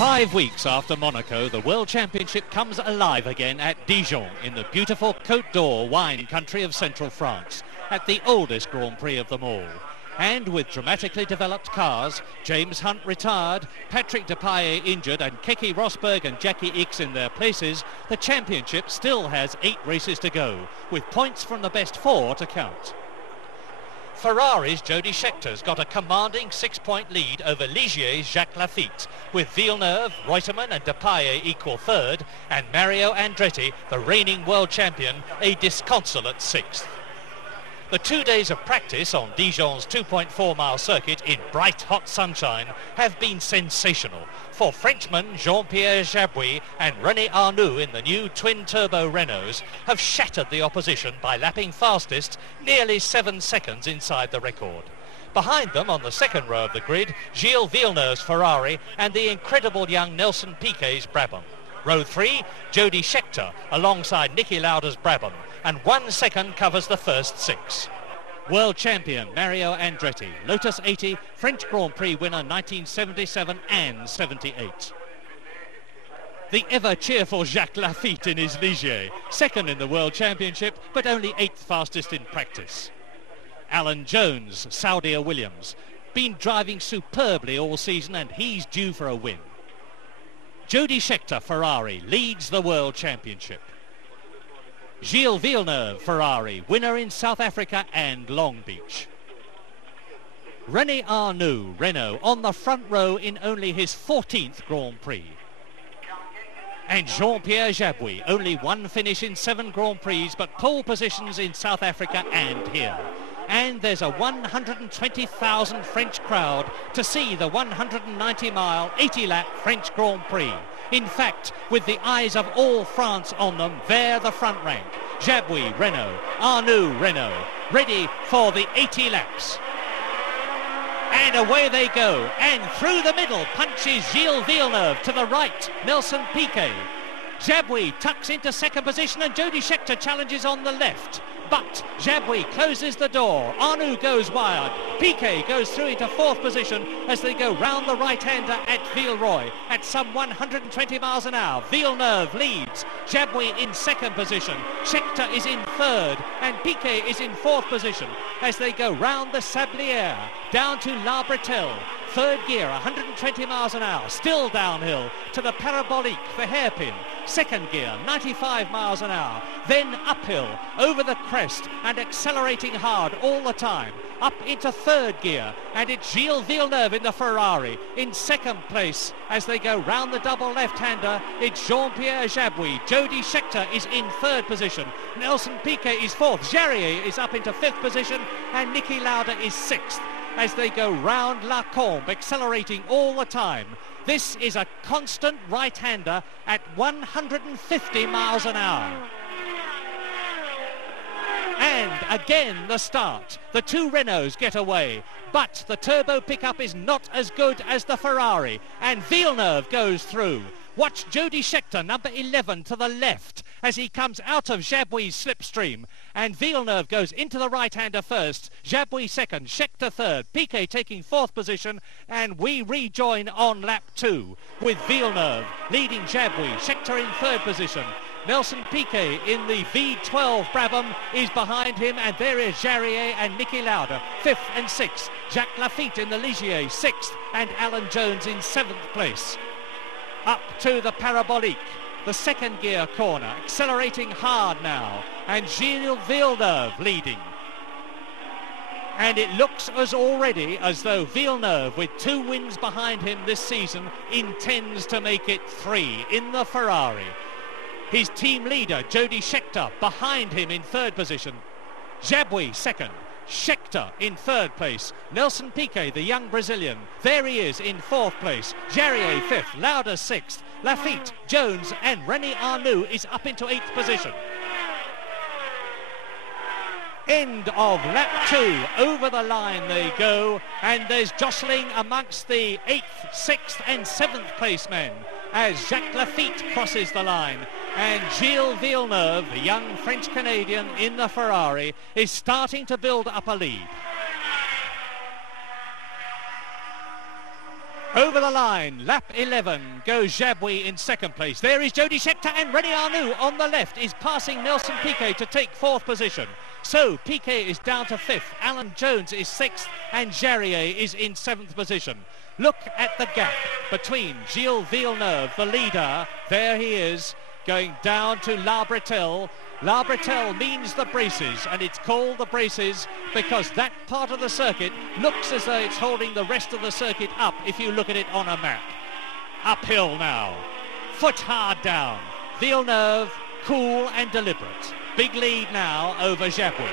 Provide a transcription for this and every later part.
5 weeks after Monaco, the World Championship comes alive again at Dijon in the beautiful Côte d'Or wine country of central France, at the oldest Grand Prix of them all. And with dramatically developed cars, James Hunt retired, Patrick Depailler injured and Keke Rosberg and Jackie Ickx in their places, the championship still has 8 races to go, with points from the best 4 to count. Ferrari's Jody Scheckter's got a commanding 6-point lead over Ligier's Jacques Laffite, with Villeneuve, Reutemann and Depailler equal third, and Mario Andretti, the reigning world champion, a disconsolate 6th. The 2 days of practice on Dijon's 2.4-mile circuit in bright hot sunshine have been sensational for Frenchmen Jean-Pierre Jabouille and René Arnoux in the new twin-turbo Renaults have shattered the opposition by lapping fastest nearly 7 seconds inside the record. Behind them on the second row of the grid, Gilles Villeneuve's Ferrari and the incredible young Nelson Piquet's Brabham. Row 3, Jody Scheckter alongside Niki Lauda's Brabham, and 1 second covers the first 6. World champion Mario Andretti, Lotus 80, French Grand Prix winner 1977 and 78. The ever-cheerful Jacques Laffite in his Ligier, second in the World Championship, but only 8th fastest in practice. Alan Jones, Saudia Williams, been driving superbly all season and he's due for a win. Jody Scheckter, Ferrari, leads the World Championship. Gilles Villeneuve, Ferrari, winner in South Africa and Long Beach. René Arnoux, Renault, on the front row in only his 14th Grand Prix. And Jean-Pierre Jabouille, only 1 finish in 7 Grand Prix, but pole positions in South Africa and here. And there's a 120,000 French crowd to see the 190-mile, 80-lap French Grand Prix. In fact, with the eyes of all France on them, they're the front rank. Jabouille, Renault, Arnoux, Renault, ready for the 80 laps. And away they go, and through the middle punches Gilles Villeneuve, to the right, Nelson Piquet. Jabouille tucks into second position and Jody Scheckter challenges on the left. But Jabouille closes the door, Arnoux goes wide, Piquet goes through into 4th position as they go round the right-hander at Villeroy at some 120 miles an hour. Villeneuve leads, Jabouille in 2nd position, Scheckter is in 3rd and Piquet is in 4th position as they go round the Sablière down to La Bretelle. 3rd gear, 120 miles an hour, still downhill to the Parabolique, the hairpin. 2nd gear, 95 miles an hour, then uphill over the crest and accelerating hard all the time. Up into 3rd gear, and it's Gilles Villeneuve in the Ferrari in 2nd place as they go round the double left-hander. It's Jean-Pierre Jabouille. Jody Scheckter is in 3rd position. Nelson Piquet is 4th. Jarier is up into 5th position, and Niki Lauda is 6th. As they go round La Combe, accelerating all the time. This is a constant right-hander at 150 miles an hour. And again the start. The 2 Renaults get away, but the turbo pickup is not as good as the Ferrari, and Villeneuve goes through. Watch Jody Scheckter, number 11, to the left as he comes out of Jabouille's slipstream. And Villeneuve goes into the right-hander first, Jabouille 2nd, Scheckter 3rd, Piquet taking 4th position, and we rejoin on lap 2 with Villeneuve leading Jabouille, Scheckter in 3rd position. Nelson Piquet in the V12 Brabham is behind him, and there is Jarier and Niki Lauda, 5th and 6th. Jacques Laffite in the Ligier, 6th, and Alan Jones in 7th place. Up to the Parabolique, the 2nd gear corner, accelerating hard now, and Gilles Villeneuve leading. And it looks already as though Villeneuve, with 2 wins behind him this season, intends to make it 3 in the Ferrari. His team leader, Jody Scheckter, behind him in 3rd position. Jabouille 2nd. Scheckter in 3rd place. Nelson Piquet, the young Brazilian, there he is in 4th place. Jarier 5th, Lauda 6th, Laffite, Jones and René Arnoux is up into 8th position. End of lap 2, over the line they go, and there's jostling amongst the 8th, 6th and 7th place men as Jacques Laffite crosses the line. And Gilles Villeneuve, the young French-Canadian in the Ferrari, is starting to build up a lead. Over the line, lap 11, goes Jabouille in second place. There is Jody Scheckter, and René Arnoux on the left is passing Nelson Piquet to take fourth position. So Piquet is down to fifth, Alan Jones is sixth, and Jarier is in seventh position. Look at the gap between Gilles Villeneuve, the leader, there he is, going down to La Bretelle. La Bretelle means the braces, and it's called the braces because that part of the circuit looks as though it's holding the rest of the circuit up if you look at it on a map. Uphill now, foot hard down. Villeneuve, cool and deliberate. Big lead now over Jabouille.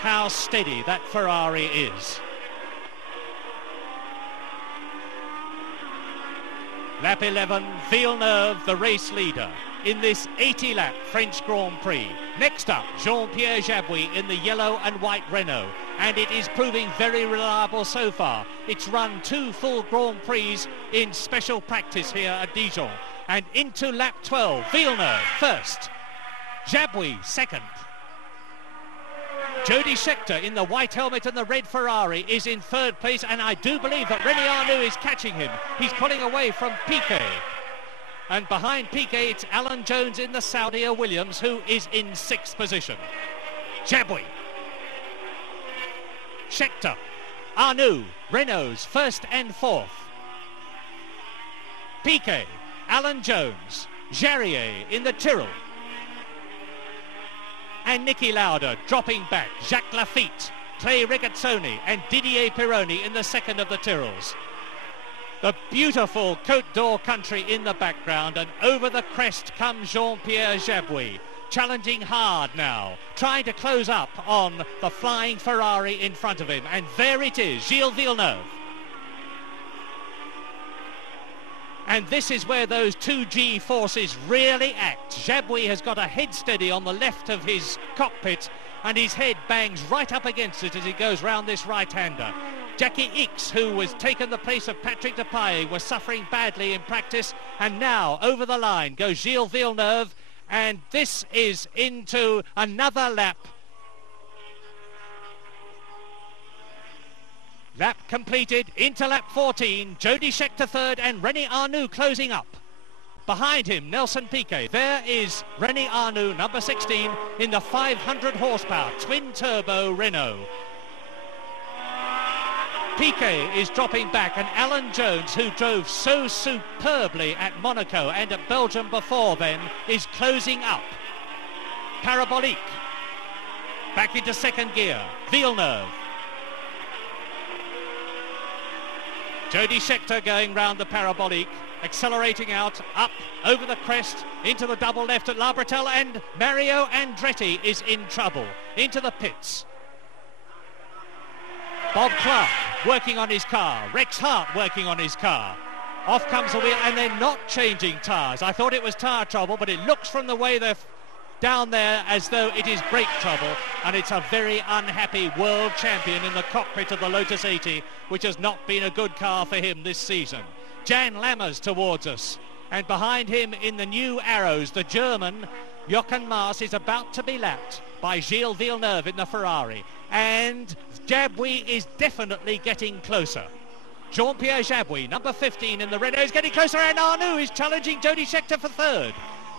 How steady that Ferrari is. Lap 11, Villeneuve, the race leader in this 80-lap French Grand Prix. Next up, Jean-Pierre Jabouille in the yellow and white Renault, and it is proving very reliable so far. It's run 2 full Grand Prix in special practice here at Dijon. And into lap 12, Villeneuve first, Jabouille second. Jody Scheckter in the white helmet and the red Ferrari is in third place, and I do believe that René Arnoux is catching him. He's pulling away from Piquet. And behind Piquet, it's Alan Jones in the Saudia Williams, who is in sixth position. Jabouille, Scheckter, Arnoux, Renault's first and fourth. Piquet, Alan Jones, Jarier in the Tyrrell. And Niki Lauda dropping back, Jacques Lafitte, Clay Regazzoni and Didier Pironi in the second of the Tyrrells. The beautiful Côte d'Or country in the background, and over the crest comes Jean-Pierre Jabouille, challenging hard now, trying to close up on the flying Ferrari in front of him, and there it is, Gilles Villeneuve. And this is where those 2G forces really act. Jabouille has got a head steady on the left of his cockpit, and his head bangs right up against it as he goes round this right-hander. Jackie Ickx, who was taken the place of Patrick Depailler, was suffering badly in practice, and now over the line goes Gilles Villeneuve, and this is into another lap. Lap completed, into lap 14, Jody Scheckter third and René Arnoux closing up. Behind him, Nelson Piquet. There is René Arnoux, number 16, in the 500 horsepower twin-turbo Renault. Piquet is dropping back, and Alan Jones, who drove so superbly at Monaco and at Belgium before then, is closing up. Parabolique. Back into second gear. Villeneuve. Jody Scheckter going round the parabolique, accelerating out, up, over the crest, into the double left at La Bretelle, and Mario Andretti is in trouble. Into the pits. Bob Clark working on his car. Rex Hart working on his car. Off comes the wheel, and they're not changing tyres. I thought it was tyre trouble, but it looks from the way they're down there as though it is brake trouble, and it's a very unhappy world champion in the cockpit of the Lotus 80, which has not been a good car for him this season. Jan Lammers towards us, and behind him in the new Arrows, the German Jochen Mass is about to be lapped by Gilles Villeneuve in the Ferrari, and Jabouille is definitely getting closer. Jean-Pierre Jabouille, number 15 in the Renault, is getting closer, and Arnoux is challenging Jody Scheckter for third.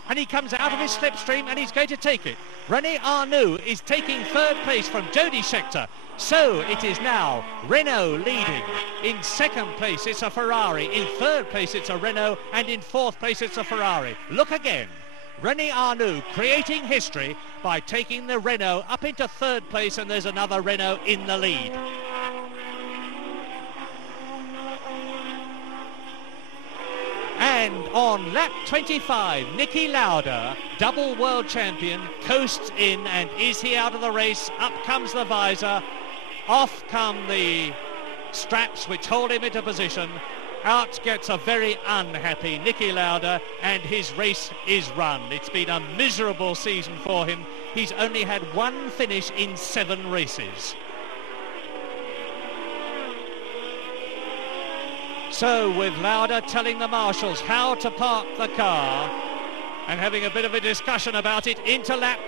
And he comes out of his slipstream and he's going to take it. René Arnoux is taking third place from Jody Scheckter. So it is now Renault leading. In second place it's a Ferrari, in third place it's a Renault, and in fourth place it's a Ferrari. Look again. René Arnoux creating history by taking the Renault up into third place, and there's another Renault in the lead. And on lap 25, Niki Lauda, double world champion, coasts in, and is he out of the race? Up comes the visor, off come the straps which hold him into position. Out gets a very unhappy Niki Lauda, and his race is run. It's been a miserable season for him. He's only had one finish in 7 races. So with Lauda telling the marshals how to park the car and having a bit of a discussion about it, into lap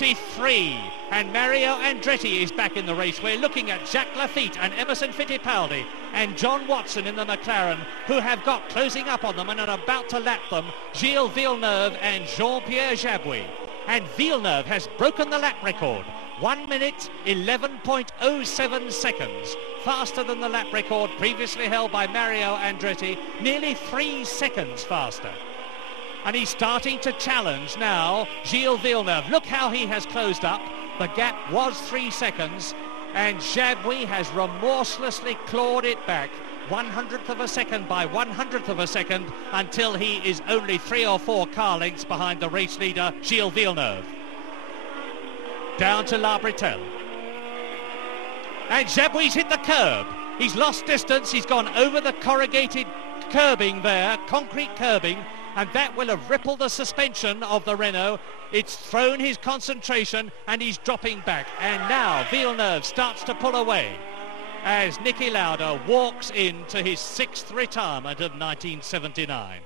43. And Mario Andretti is back in the race. We're looking at Jacques Lafitte and Emerson Fittipaldi and John Watson in the McLaren, who have got closing up on them and are about to lap them, Gilles Villeneuve and Jean-Pierre Jabouille. And Villeneuve has broken the lap record. 1 minute 11.07 seconds, faster than the lap record previously held by Mario Andretti, nearly 3 seconds faster. And he's starting to challenge now Gilles Villeneuve. Look how he has closed up. The gap was 3 seconds, and Jabouille has remorselessly clawed it back 100th of a second by 100th of a second until he is only 3 or 4 car lengths behind the race leader, Gilles Villeneuve. Down to La Bretelle. And Jabouille's hit the curb. He's lost distance. He's gone over the corrugated curbing there, concrete curbing, and that will have rippled the suspension of the Renault. It's thrown his concentration and he's dropping back. And now Villeneuve starts to pull away as Niki Lauda walks into his 6th retirement of 1979.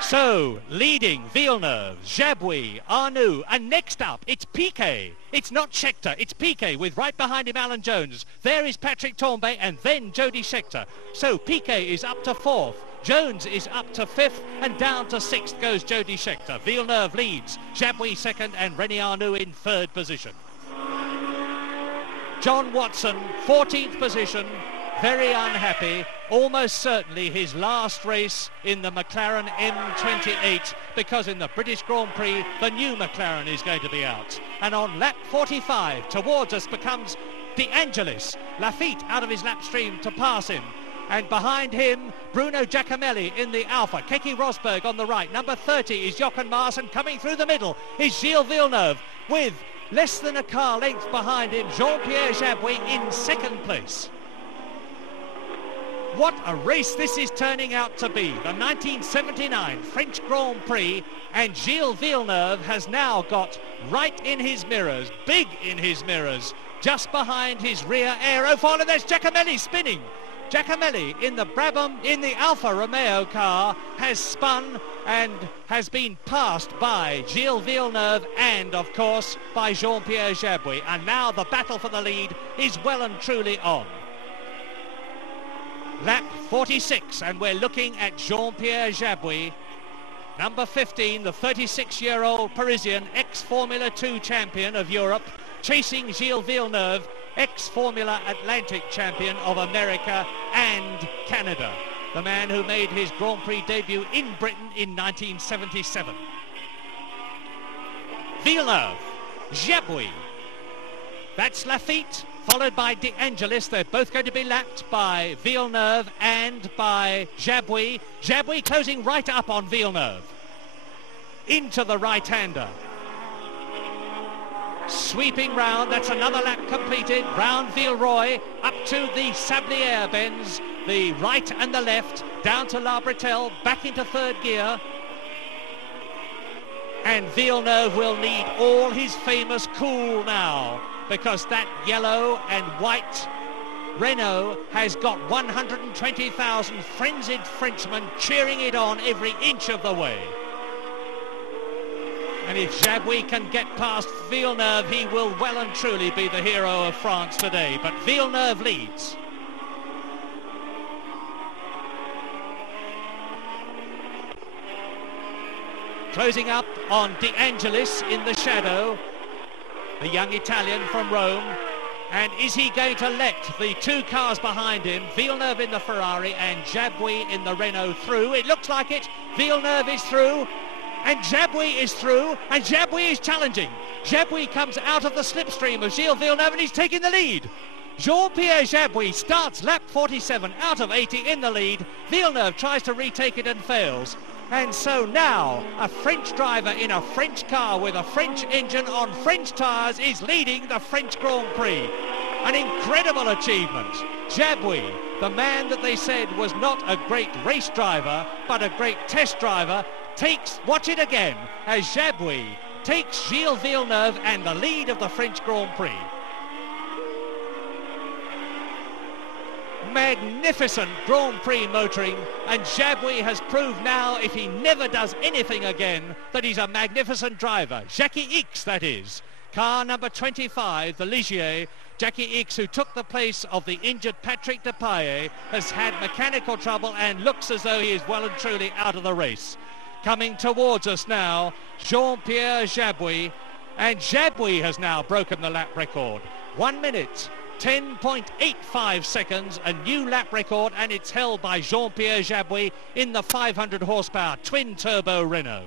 So, leading Villeneuve, Jabouille, Arnoux, and next up, it's Piquet. It's not Scheckter, it's Piquet, with right behind him Alan Jones. There is Patrick Tambay, and then Jody Scheckter. So, Piquet is up to 4th. Jones is up to 5th, and down to 6th goes Jody Scheckter. Villeneuve leads, Jabouille 2nd, and René Arnoux in 3rd position. John Watson, 14th position, very unhappy. Almost certainly his last race in the McLaren M28, because in the British Grand Prix, the new McLaren is going to be out. And on lap 45, towards us becomes De Angelis. Lafitte out of his lap stream to pass him. And behind him, Bruno Giacomelli in the Alfa. Keke Rosberg on the right. Number 30 is Jochen Maas, and coming through the middle is Gilles Villeneuve with less than a car length behind him, Jean-Pierre Jabouille in 2nd place. What a race this is turning out to be. The 1979 French Grand Prix, and Gilles Villeneuve has now got right in his mirrors, big in his mirrors, just behind his rear aerofoil, and there's Giacomelli spinning. Giacomelli in the Brabham, in the Alfa Romeo car, has spun and has been passed by Gilles Villeneuve and, of course, by Jean-Pierre Jabouille. And now the battle for the lead is well and truly on. Lap 46, and we're looking at Jean-Pierre Jabouille, number 15, the 36-year-old Parisian, ex-Formula 2 champion of Europe, chasing Gilles Villeneuve, ex-Formula Atlantic champion of America and Canada, the man who made his Grand Prix debut in Britain in 1977. Villeneuve, Jabouille, that's Lafitte, followed by De Angelis. They're both going to be lapped by Villeneuve and by Jabouille. Jabouille closing right up on Villeneuve. Into the right-hander. Sweeping round, that's another lap completed. Round Villeroy, up to the Sablière bends, the right and the left, down to La Bretelle, back into 3rd gear. And Villeneuve will need all his famous cool now, because that yellow and white Renault has got 120,000 frenzied Frenchmen cheering it on every inch of the way. And if Jabouille can get past Villeneuve, he will well and truly be the hero of France today. But Villeneuve leads. Closing up on De Angelis in the shadow, the young Italian from Rome. And is he going to let the 2 cars behind him, Villeneuve in the Ferrari and Jabouille in the Renault, through? It looks like it. Villeneuve is through, and Jabouille is through, and Jabouille is challenging. Jabouille comes out of the slipstream of Gilles Villeneuve, and he's taking the lead. Jean-Pierre Jabouille starts lap 47 out of 80 in the lead. Villeneuve tries to retake it and fails. And so now a French driver in a French car with a French engine on French tyres is leading the French Grand Prix. An incredible achievement. Jabouille, the man that they said was not a great race driver but a great test driver, takes, watch it again, as Jabouille takes Gilles Villeneuve and the lead of the French Grand Prix. Magnificent Grand Prix motoring, and Jabouille has proved now, if he never does anything again, that he's a magnificent driver. Jackie Ickx, that is. Car number 25, the Ligier. Jackie Ickx, who took the place of the injured Patrick Depailler, has had mechanical trouble and looks as though he is well and truly out of the race. Coming towards us now, Jean-Pierre Jabouille, and Jabouille has now broken the lap record. 1 minute, 10.85 seconds, a new lap record, and it's held by Jean-Pierre Jabouille in the 500 horsepower twin-turbo Renault.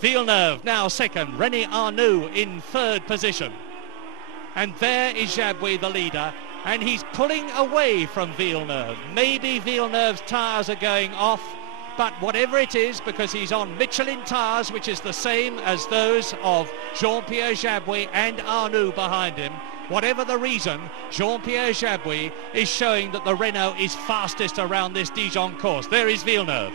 Villeneuve now second, René Arnoux in third position. And there is Jabouille, the leader, and he's pulling away from Villeneuve. Maybe Villeneuve's tyres are going off, but whatever it is, because he's on Michelin tyres, which is the same as those of Jean-Pierre Jabouille and Arnoux behind him, whatever the reason, Jean-Pierre Jabouille is showing that the Renault is fastest around this Dijon course. There is Villeneuve.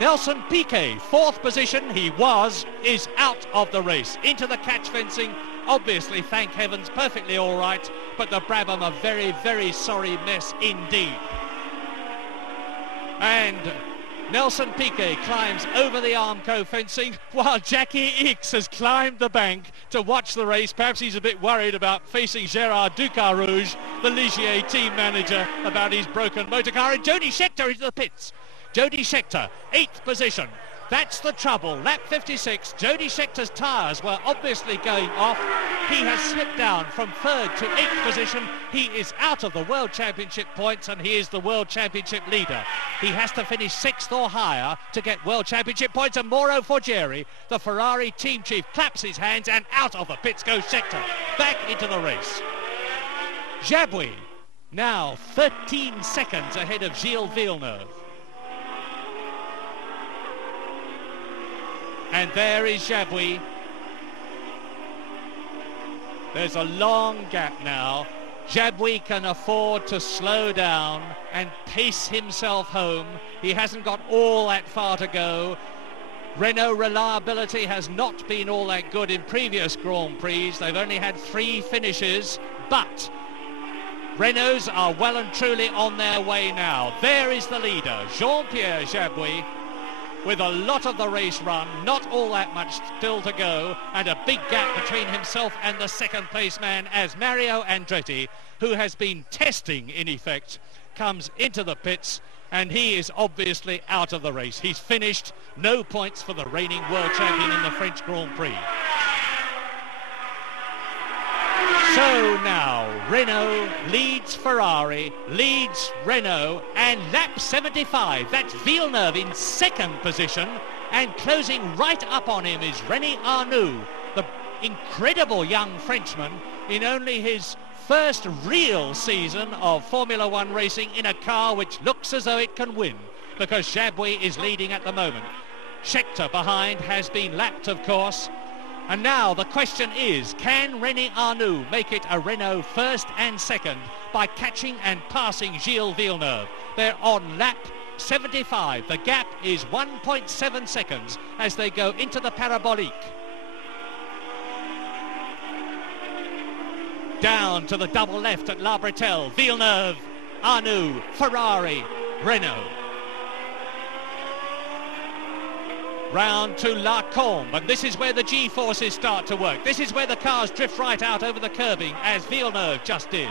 Nelson Piquet, fourth position, is out of the race. Into the catch fencing, obviously, thank heavens, perfectly all right, but the Brabham a very, very sorry mess indeed. And Nelson Piquet climbs over the Armco fencing while Jackie Ickx has climbed the bank to watch the race. Perhaps he's a bit worried about facing Gérard Ducarouge, the Ligier team manager, about his broken motor car. And Jody Scheckter into the pits. Jody Scheckter, 8th position. That's the trouble. Lap 56, Jody Scheckter's tyres were obviously going off. He has slipped down from 3rd to 8th position. He is out of the World Championship points, and he is the World Championship leader. He has to finish 6th or higher to get World Championship points, and Mauro Forgieri, the Ferrari team chief, claps his hands, and out of the pits goes Scheckter. Back into the race. Jabouille, now 13 seconds ahead of Gilles Villeneuve. And there is Jabouille. There's a long gap now. Jabouille can afford to slow down and pace himself home. He hasn't got all that far to go. Renault reliability has not been all that good in previous Grand Prix. They've only had 3 finishes, but Renaults are well and truly on their way now. There is the leader, Jean-Pierre Jabouille, with a lot of the race run, not all that much still to go, and a big gap between himself and the second place man as Mario Andretti, who has been testing in effect, comes into the pits, and he is obviously out of the race. He's finished, no points for the reigning world champion in the French Grand Prix. So now, Renault leads Ferrari, leads Renault, and lap 75, that's Villeneuve in second position, and closing right up on him is René Arnoux, the incredible young Frenchman in only his first real season of Formula One racing in a car which looks as though it can win, because Jabouille is leading at the moment. Scheckter behind has been lapped, of course. And now the question is, can René Arnoux make it a Renault first and second by catching and passing Gilles Villeneuve? They're on lap 75. The gap is 1.7 seconds as they go into the parabolique. Down to the double left at La Bretelle. Villeneuve, Arnoux, Ferrari, Renault. Round to La Combe, and this is where the G-forces start to work. This is where the cars drift right out over the curbing, as Villeneuve just did.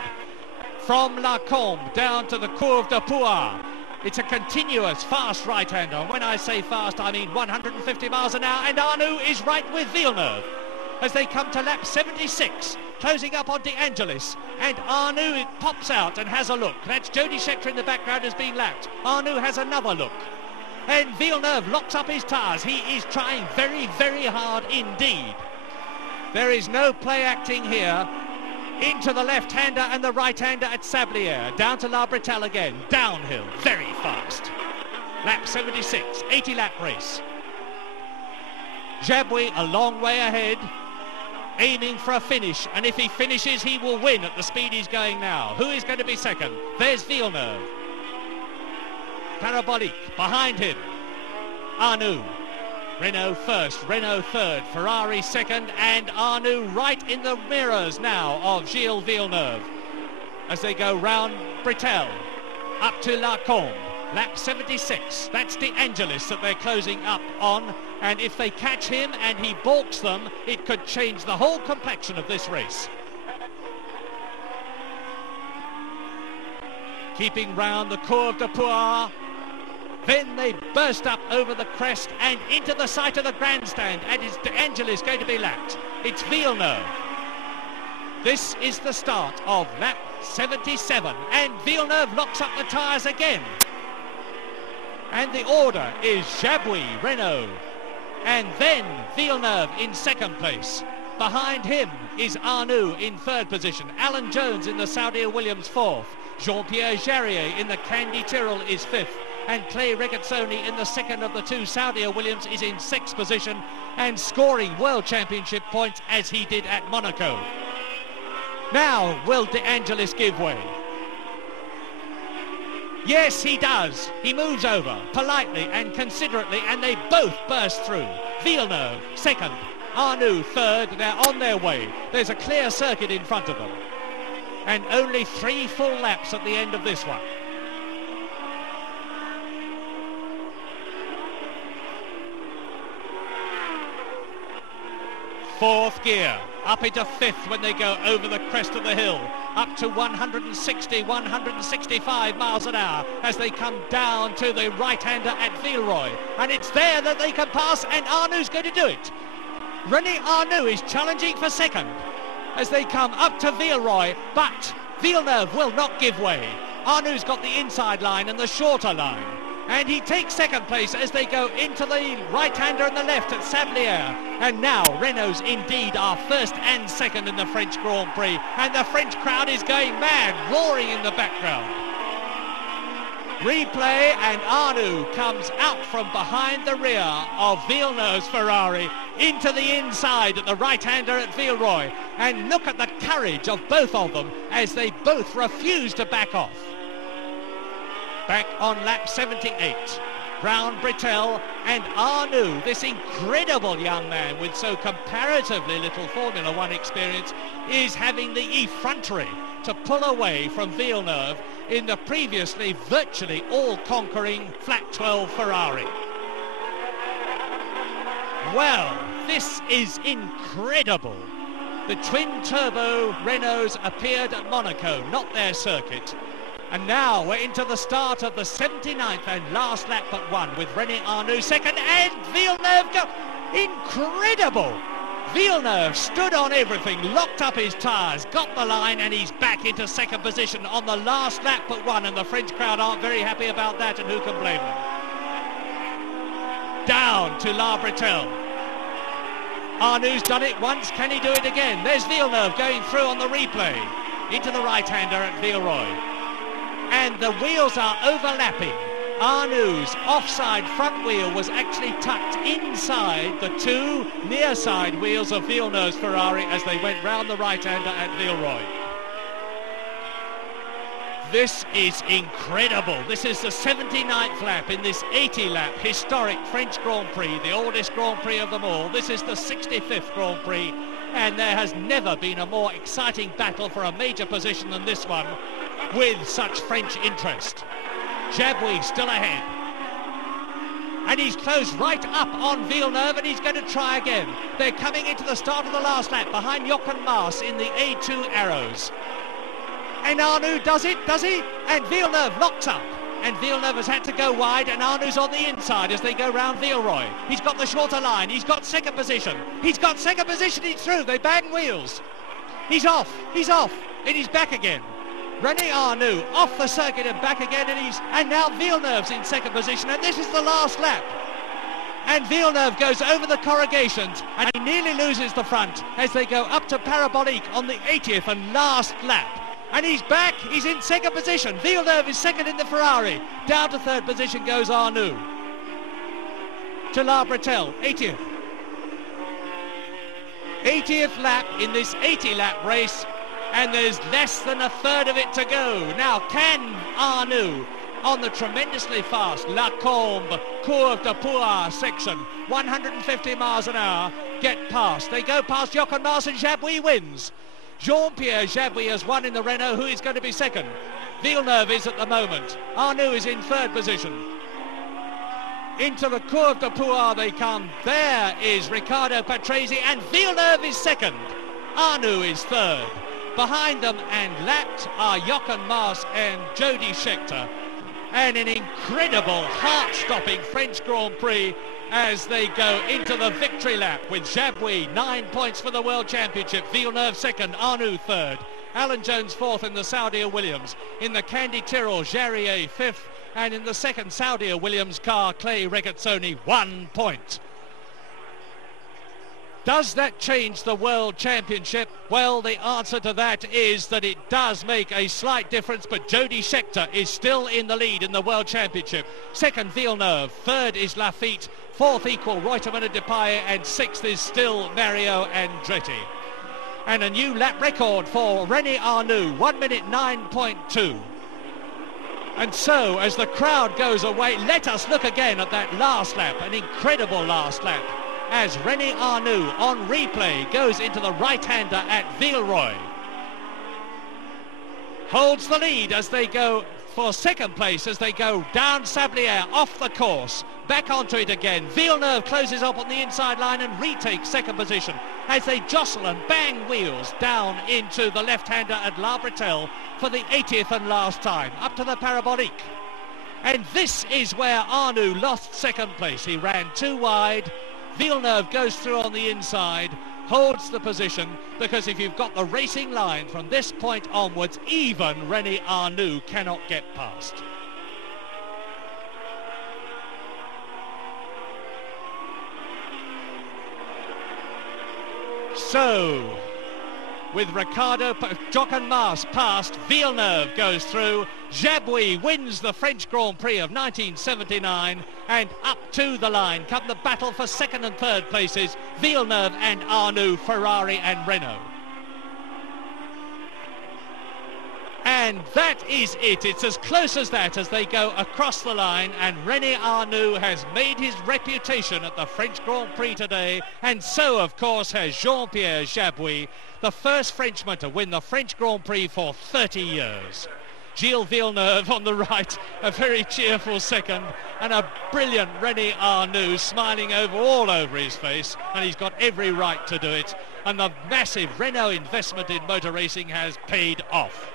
From La Combe down to the Courbe de Pouar. It's a continuous fast right-hander. When I say fast, I mean 150 miles an hour, and Arnoux is right with Villeneuve as they come to lap 76, closing up on De Angelis, and Arnoux pops out and has a look. That's Jody Scheckter in the background has been lapped. Arnoux has another look. And Villeneuve locks up his tyres. He is trying very, very hard indeed. There is no play acting here. Into the left-hander and the right-hander at Sablière. Down to La Bretelle again. Downhill, very fast. Lap 76, 80-lap race. Jabouille a long way ahead, aiming for a finish. And if he finishes, he will win at the speed he's going now. Who is going to be second? There's Villeneuve. Parabolique behind him. Arnoux. Renault first, Renault third, Ferrari second, and Arnoux right in the mirrors now of Gilles Villeneuve as they go round Britel up to La Combe. Lap 76, that's De Angelis that they're closing up on, and if they catch him and he balks them, it could change the whole complexion of this race. Keeping round the Courbe de Poix, then they burst up over the crest and into the site of the grandstand, and it's De Angelis going to be lapped. It's Villeneuve. This is the start of lap 77, and Villeneuve locks up the tyres again. And the order is Jabouille, Renault, and then Villeneuve in second place. Behind him is Arnoux in third position. Alan Jones in the Saudia Williams fourth. Jean-Pierre Jarier in the Candy Tyrrell is fifth. And Clay Regazzoni in the second of the two Saudia Williams is in sixth position and scoring World Championship points as he did at Monaco. Now, will De Angelis give way? Yes, he does. He moves over politely and considerately, and they both burst through. Villeneuve second, Arnoux third. They're on their way. There's a clear circuit in front of them. And only 3 full laps at the end of this one. Fourth gear, up into fifth when they go over the crest of the hill, up to 160, 165 miles an hour as they come down to the right-hander at Villeroy. And it's there that they can pass, and Arnoux going to do it. René Arnoux is challenging for second as they come up to Villeroy, but Villeneuve will not give way. Arnoux got the inside line and the shorter line, and he takes second place as they go into the right-hander and the left at Sablières. And now Renaults indeed are first and second in the French Grand Prix, and the French crowd is going mad, roaring in the background. Replay, and Arnoux comes out from behind the rear of Villeneuve's Ferrari into the inside at the right-hander at Villeroy. And look at the courage of both of them as they both refuse to back off. Back on lap 78, round Britel, and Arnoux, this incredible young man with so comparatively little Formula One experience, is having the effrontery to pull away from Villeneuve in the previously virtually all-conquering flat 12 Ferrari. Well, this is incredible. The twin-turbo Renaults appeared at Monaco, not their circuit. And now we're into the start of the 79th and last lap but one, with René Arnoux second and Villeneuve go. Incredible! Villeneuve stood on everything, locked up his tyres, got the line, and he's back into second position on the last lap but one, and the French crowd aren't very happy about that, and who can blame them? Down to La Bretelle. Arnoux's done it once, can he do it again? There's Villeneuve going through on the replay into the right-hander at Villeroy. And the wheels are overlapping. Arnoux's offside front wheel was actually tucked inside the two near side wheels of Villeneuve's Ferrari as they went round the right-hander at Villeroy. This is incredible. This is the 79th lap in this 80-lap historic French Grand Prix, the oldest Grand Prix of them all. This is the 65th Grand Prix, and there has never been a more exciting battle for a major position than this one, with such French interest. Jabouille still ahead. And he's closed right up on Villeneuve, and he's going to try again. They're coming into the start of the last lap behind Jochen Maas in the A2 Arrows. And Arnoux does it, does he? And Villeneuve locks up. And Villeneuve has had to go wide, and Arnoux's on the inside as they go round Villeroy. He's got the shorter line. He's got second position. He's got second position. He's through. They bang wheels. He's off. He's off. And he's back again. René Arnoux off the circuit and back again, and now Villeneuve's in second position, and this is the last lap. And Villeneuve goes over the corrugations, and he nearly loses the front as they go up to Parabolique on the 80th and last lap. And he's back, he's in second position. Villeneuve is second in the Ferrari. Down to third position goes Arnoux. To La Bretelle, 80th. 80th lap in this 80-lap race. And there's less than a third of it to go. Now, can Arnoux on the tremendously fast La Combe Courbe de Poix section, 150 miles an hour, get past. They go past Jochen Mass and Jabouille wins. Jean-Pierre Jabouille has won in the Renault. Who is going to be second? Villeneuve is at the moment. Arnoux is in third position. Into the Courbe de Poix they come. There is Riccardo Patrese, and Villeneuve is second. Arnoux is third. Behind them and lapped are Jochen Mass and Jody Scheckter. And an incredible heart-stopping French Grand Prix as they go into the victory lap with Jabouille 9 points for the World Championship, Villeneuve second, Arnoux third, Alan Jones fourth in the Saudia Williams, in the Candy Tyrrell Jarier fifth, and in the second Saudia Williams car Clay Regazzoni 1 point. Does that change the World Championship? Well, the answer to that is that it does make a slight difference, but Jody Scheckter is still in the lead in the World Championship. Second, Villeneuve. Third is Lafitte. Fourth equal, Reutemann and Depailler, and sixth is still Mario Andretti. And a new lap record for René Arnoux, 1 minute 9.2. And so, as the crowd goes away, let us look again at that last lap, an incredible last lap, as René Arnoux on replay goes into the right-hander at Villeroy. Holds the lead as they go for second place, as they go down Sablière, off the course, back onto it again. Villeneuve closes up on the inside line and retakes second position as they jostle and bang wheels down into the left-hander at La Bretelle for the 80th and last time, up to the Parabolique. And this is where Arnoux lost second place. He ran too wide. Villeneuve goes through on the inside, holds the position, because if you've got the racing line from this point onwards, even René Arnoux cannot get past. So, with Jochen Mass past, Villeneuve goes through, Jabouille wins the French Grand Prix of 1979, and up to the line come the battle for second and third places, Villeneuve and Arnoux, Ferrari and Renault. And that is it. It's as close as that as they go across the line, and René Arnoux has made his reputation at the French Grand Prix today, and so of course has Jean-Pierre Jabouille, the first Frenchman to win the French Grand Prix for 30 years. Gilles Villeneuve on the right, a very cheerful second, and a brilliant René Arnoux smiling all over his face, and he's got every right to do it, and the massive Renault investment in motor racing has paid off.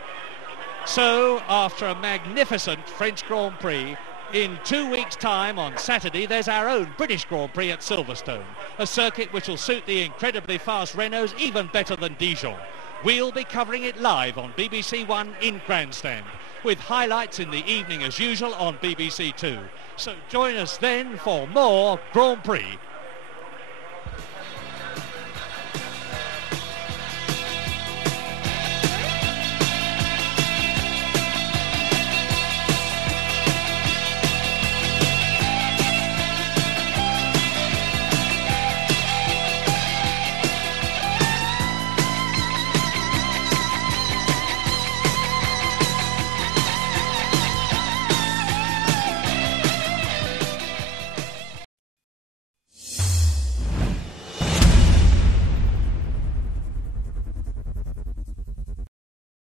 So, after a magnificent French Grand Prix, in 2 weeks' time on Saturday, there's our own British Grand Prix at Silverstone, a circuit which will suit the incredibly fast Renaults even better than Dijon. We'll be covering it live on BBC One in Grandstand, with highlights in the evening as usual on BBC Two. So join us then for more Grand Prix.